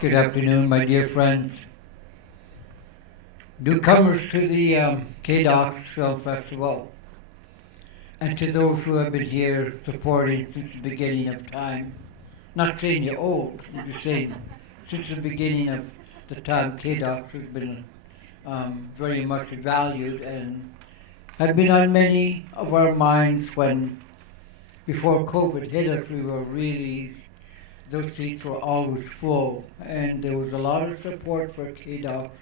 Good afternoon, my dear friends. Newcomers to the KDocs Film Festival, and to those who have been here supporting since the beginning of time. Not saying you're old, I'm just saying since the beginning of the time KDocs has been very much valued and had been on many of our minds when, before COVID hit us, those seats were always full, and there was a lot of support for KDocs,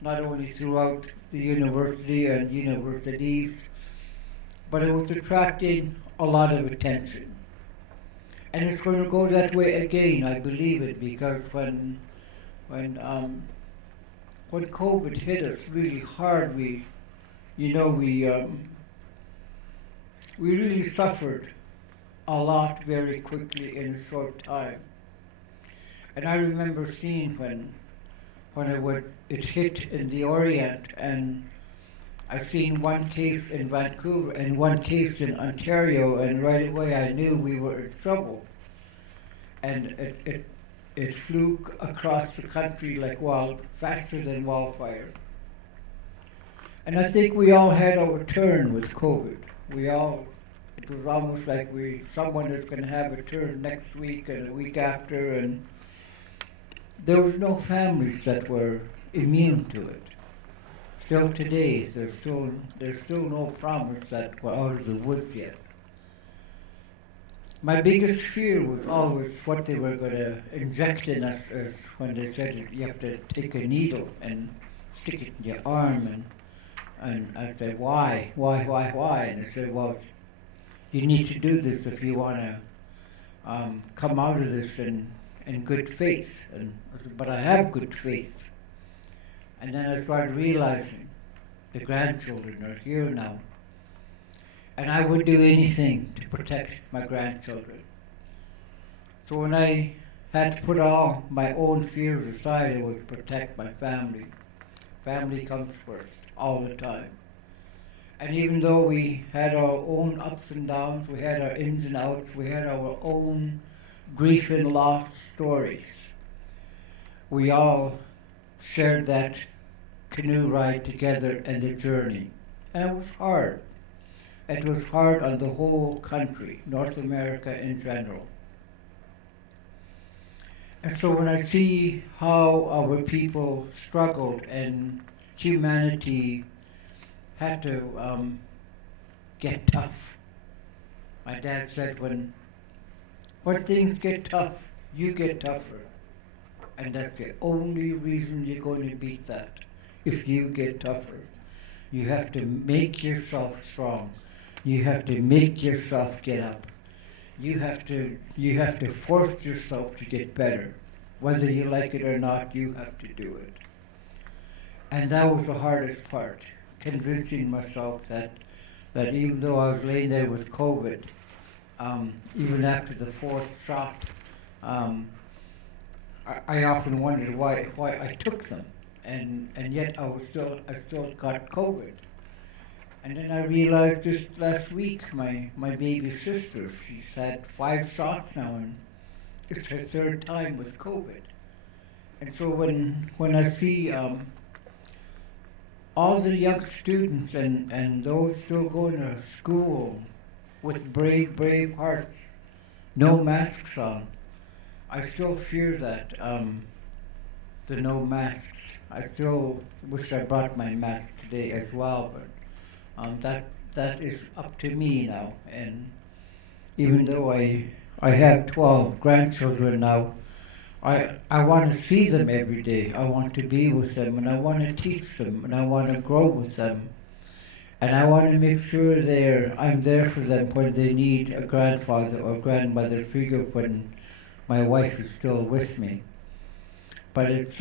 not only throughout the university and universities, but it was attracting a lot of attention. And it's going to go that way again, I believe it, because when COVID hit us really hard, we really suffered a lot very quickly in a short time. And I remember seeing when it hit in the Orient, and I seen one case in Vancouver and one case in Ontario, and right away I knew we were in trouble. And it flew across the country like faster than wildfire. And I think we all had our turn with COVID. It was almost like someone is going to have a turn next week and a week after, and there was no families that were immune to it. Still today, there's still no promise that we're out of the woods yet. My biggest fear was always what they were going to inject in us, as when they said you have to take a needle and stick it in your arm, and I said, why? And they said, well, you need to do this if you want to come out of this in good faith. And I said, but I have good faith. And then I started realizing the grandchildren are here now. And I would do anything to protect my grandchildren. So when I had to put all my own fears aside, it was protect my family. Family comes first, all the time. And even though we had our own ups and downs, we had our ins and outs, we had our own grief and loss stories, we all shared that canoe ride together and the journey. And it was hard. It was hard on the whole country, North America in general. And so when I see how our people struggled and humanity had to get tough. My dad said when things get tough, you get tougher. And that's the only reason you're going to beat that, if you get tougher. You have to make yourself strong. You have to make yourself get up. You have to force yourself to get better. Whether you like it or not, you have to do it. And that was the hardest part, convincing myself that even though I was laying there with COVID, even after the fourth shot, I often wondered why I took them, and yet I still got COVID. And then I realized just last week, my baby sister, she's had 5 shots now, and it's her 3rd time with COVID. And so when I see all the young students and those still going to school with brave hearts, no masks on, I still fear that, the no masks. I still wish I brought my mask today as well, but that is up to me now. And even though I have 12 grandchildren now, I want to see them every day. I want to be with them, and I want to teach them, and I want to grow with them. And I want to make sure I'm there for them when they need a grandfather or grandmother figure when my wife is still with me. But it's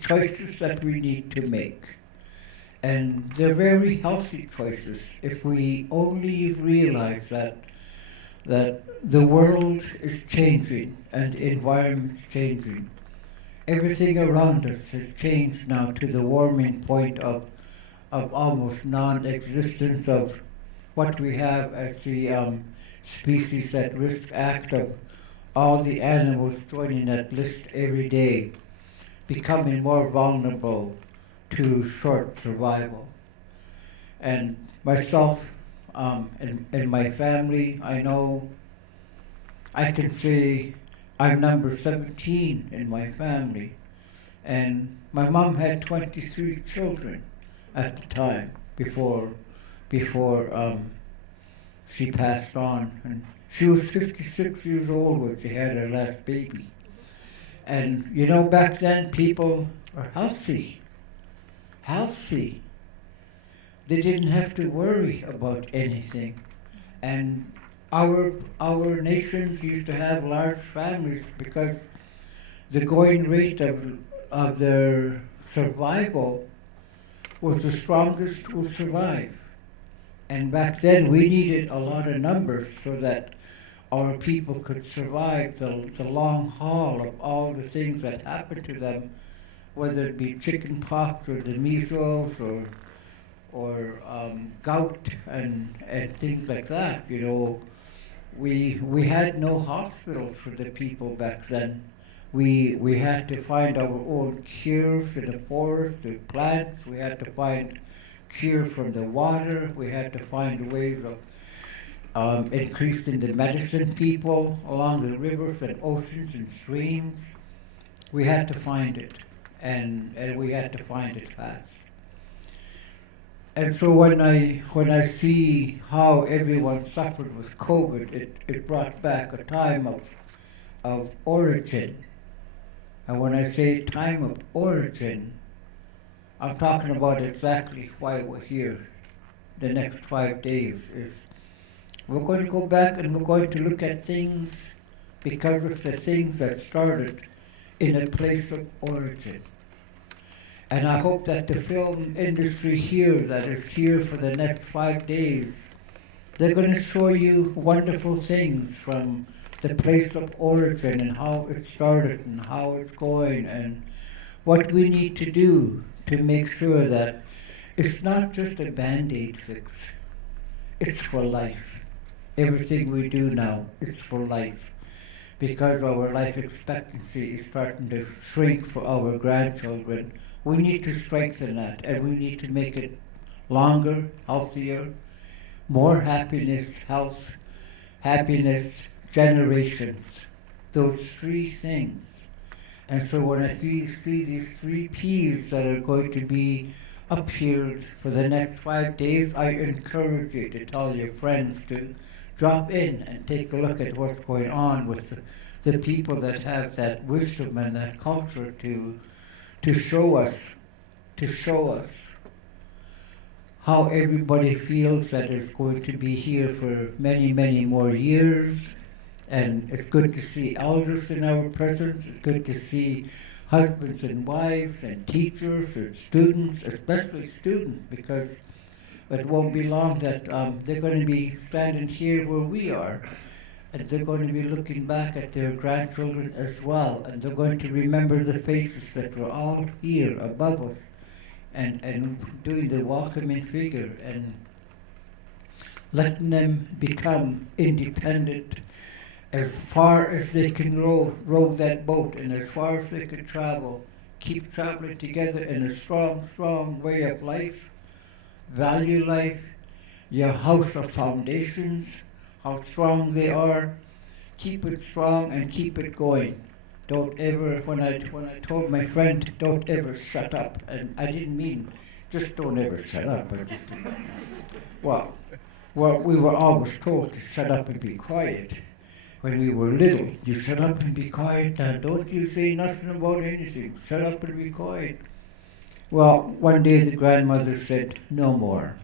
choices that we need to make. And they're very healthy choices if we only realize that the world is changing and the environment's changing. Everything around us has changed now to the warming point of almost non-existence of what we have as the Species at Risk Act of all the animals joining that list every day, becoming more vulnerable to short survival. And myself and my family, I know I can say I'm number 17 in my family. And my mom had 23 children at the time before she passed on. And she was 56 years old when she had her last baby. And you know, back then people were healthy. They didn't have to worry about anything. And our nations used to have large families because the going rate of their survival was the strongest will survive. And back then we needed a lot of numbers so that our people could survive the long haul of all the things that happened to them, whether it be chicken pox or the measles or gout and things like that. You know, we had no hospitals for the people back then. We had to find our own cures in the forest, the plants. We had to find cure from the water. We had to find ways of increasing the medicine people along the rivers and oceans and streams. We had to find it, and we had to find it fast. And so when I see how everyone suffered with COVID, it brought back a time of origin. And when I say time of origin, I'm talking about exactly why we're here the next 5 days. Is we're going to go back and we're going to look at things because of the things that started in a place of origin. And I hope that the film industry here that is here for the next 5 days, they're going to show you wonderful things from the place of origin and how it started and how it's going and what we need to do to make sure that it's not just a Band-Aid fix. It's for life. Everything we do now is for life, because our life expectancy is starting to shrink for our grandchildren. We need to strengthen that, and we need to make it longer, healthier, more happiness, health, happiness, generations, those three things. And so when I see these 3 Ps that are going to be up here for the next 5 days, I encourage you to tell your friends to drop in and take a look at what's going on with the people that have that wisdom and that culture to show us how everybody feels that is going to be here for many, many more years. And it's good to see elders in our presence. It's good to see husbands and wives and teachers and students, especially students, because it won't be long that they're going to be standing here where we are, and they're going to be looking back at their grandchildren as well, and they're going to remember the faces that were all here above us and doing the welcoming figure and letting them become independent as far as they can row that boat, and as far as they can travel, keep traveling together in a strong, strong way of life, value life, your house of foundations, how strong they are, keep it strong and keep it going. Don't ever, when I told my friend, don't ever shut up, and I didn't mean just don't ever shut up, I just, well, we were always told to shut up and be quiet. When we were little, you shut up and be quiet now, don't you say nothing about anything, shut up and be quiet. Well, one day the grandmother said, no more,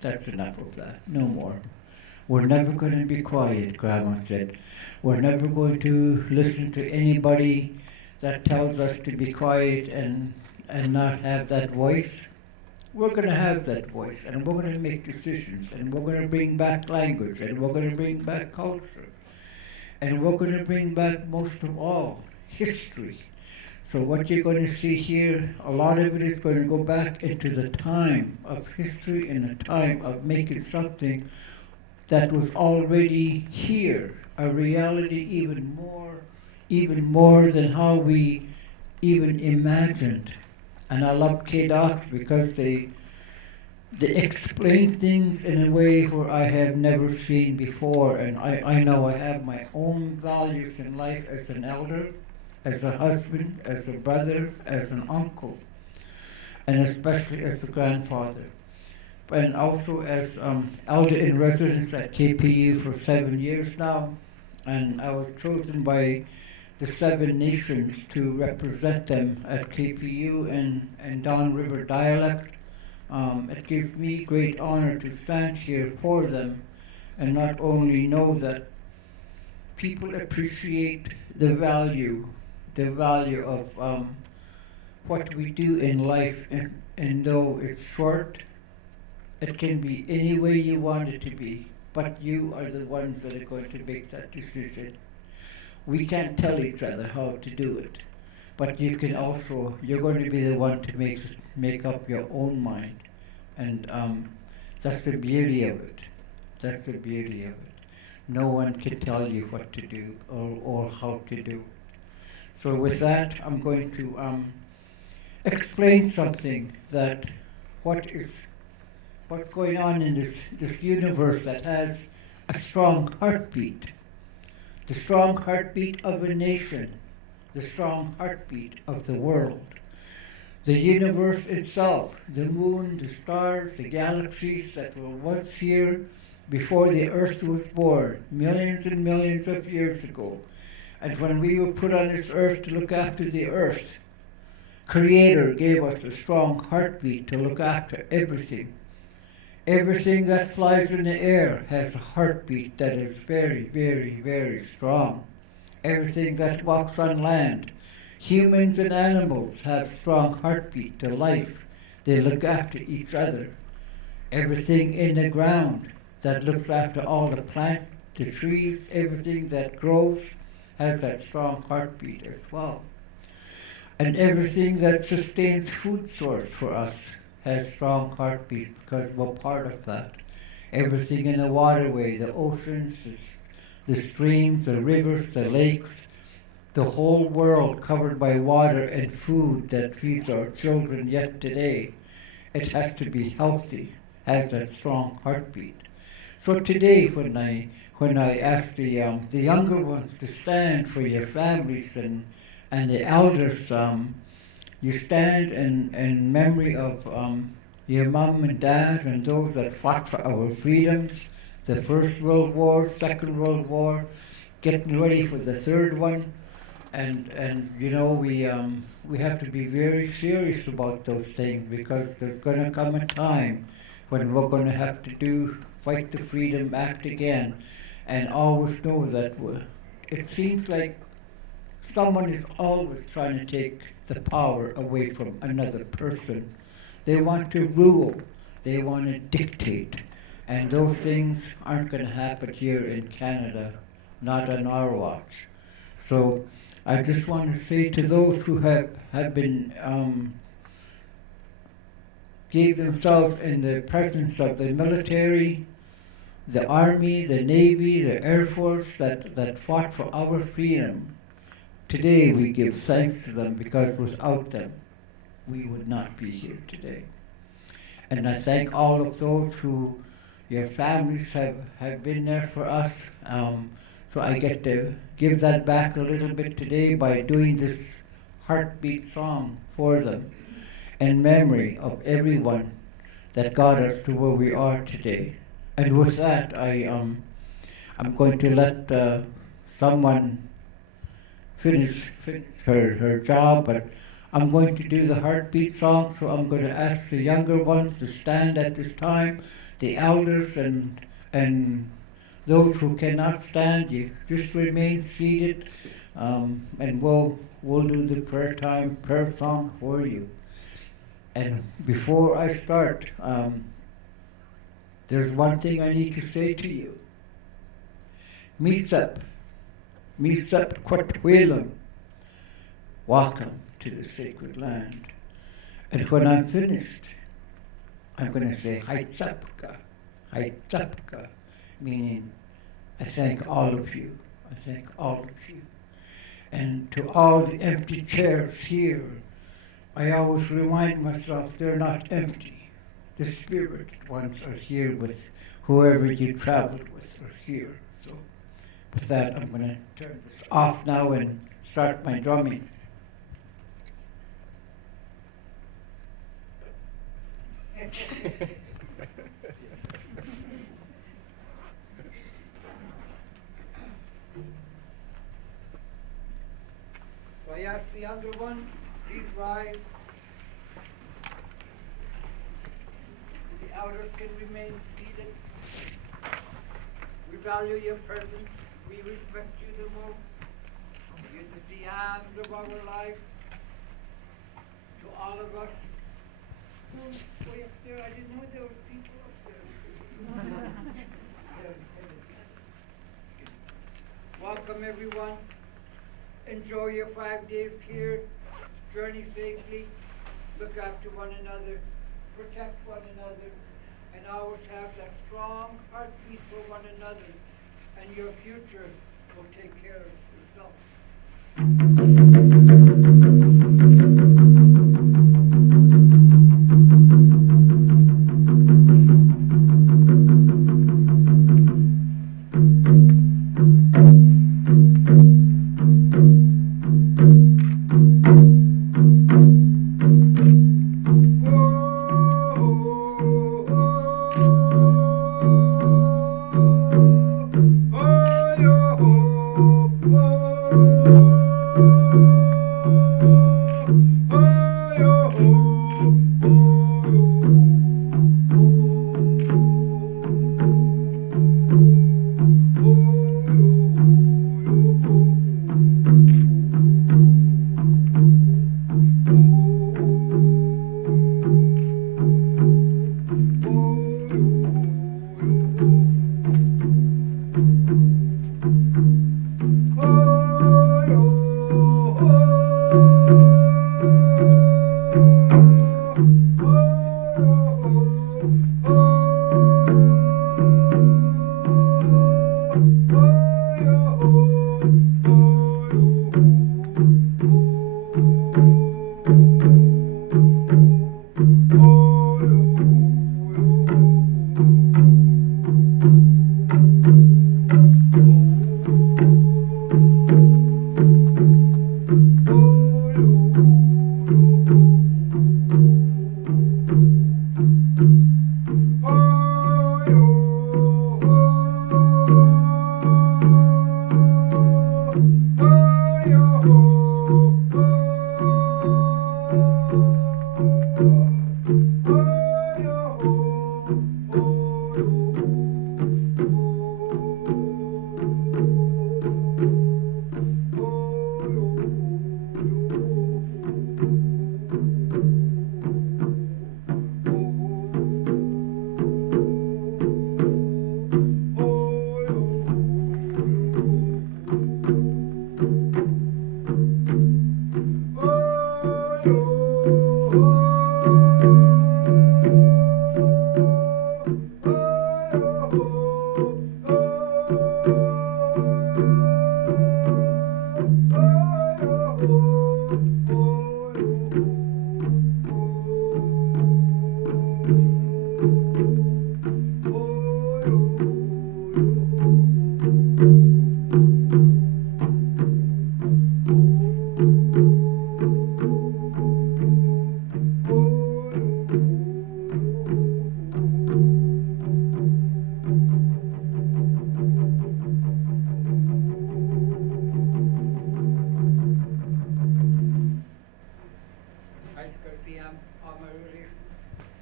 that's enough of that, no more. We're never going to be quiet, Grandma said. We're never going to listen to anybody that tells us to be quiet and not have that voice. We're going to have that voice, and we're going to make decisions, and we're going to bring back language, and we're going to bring back culture. And we're going to bring back, most of all, history. So what you're going to see here, a lot of it is going to go back into the time of history and the time of making something that was already here, a reality even more even more than how we even imagined. And I love KDocs because they explain things in a way where I have never seen before. And I know I have my own values in life as an elder, as a husband, as a brother, as an uncle, and especially as a grandfather. And also as elder in residence at KPU for 7 years now. And I was chosen by the 7 nations to represent them at KPU and Don River dialect. It gives me great honor to stand here for them and not only know that people appreciate the value of what we do in life, and though it's short, it can be any way you want it to be, but you are the ones that are going to make that decision. We can't tell each other how to do it, but you're going to be the one to make up your own mind. And that's the beauty of it. That's the beauty of it. No one can tell you what to do or how to do. So with that, I'm going to explain something that what's going on in this universe that has a strong heartbeat. The strong heartbeat of a nation, the strong heartbeat of the world. The universe itself, the moon, the stars, the galaxies that were once here before the earth was born, millions and millions of years ago. And when we were put on this earth to look after the earth, Creator gave us a strong heartbeat to look after everything. Everything that flies in the air has a heartbeat that is very, very, very strong. Everything that walks on land, humans and animals have strong heartbeat to life. They look after each other. Everything in the ground that looks after all the plants, the trees, everything that grows has that strong heartbeat as well. And everything that sustains food source for us has strong heartbeats because we're part of that. Everything in the waterway, the oceans, the streams, the rivers, the lakes, the whole world covered by water and food that feeds our children yet today, it has to be healthy, has that strong heartbeat. So today, when I ask the younger ones to stand for your families and the elders, you stand in memory of your mom and dad and those that fought for our freedoms, the First World War, Second World War, getting ready for the third one. And you know, we have to be very serious about those things because there's going to come a time when we're going to have to fight the Freedom Act again, and always know that it seems like someone is always trying to take the power away from another person. They want to rule, they want to dictate, and those things aren't going to happen here in Canada, not on our watch. So I just want to say to those who have been gave themselves in the presence of the military, the army, the navy, the air force that fought for our freedom. Today we give thanks to them because without them we would not be here today. And I thank all of those who, your families have been there for us. So I get to give that back a little bit today by doing this heartbeat song for them in memory of everyone that got us to where we are today. And with that, I'm going to let someone finish her job, but I'm going to do the heartbeat song, so I'm going to ask the younger ones to stand at this time, the elders and those who cannot stand, you just remain seated, and we'll do the prayer song for you. And before I start, there's one thing I need to say to you. Misap Kwantlen. Welcome to the sacred land. And when I'm finished, I'm going to say Haitzapka, meaning I thank all of you. I thank all of you. And to all the empty chairs here, I always remind myself they're not empty. The spirit ones are here with whoever you traveled with are here. So with that, I'm going to turn this off now and start my drumming. So I ask the younger one, please rise. The elders can remain seated. We value your presence. We respect you the most. You're the diams of our life. To all of us. Oh, way up there, I didn't know there were people up there. Welcome everyone. Enjoy your 5 days here. Journey safely. Look after one another. Protect one another. And always have that strong heartbeat for one another. And your future will take care of itself.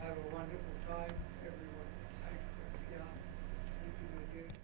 Have a wonderful time, everyone. Thank you again.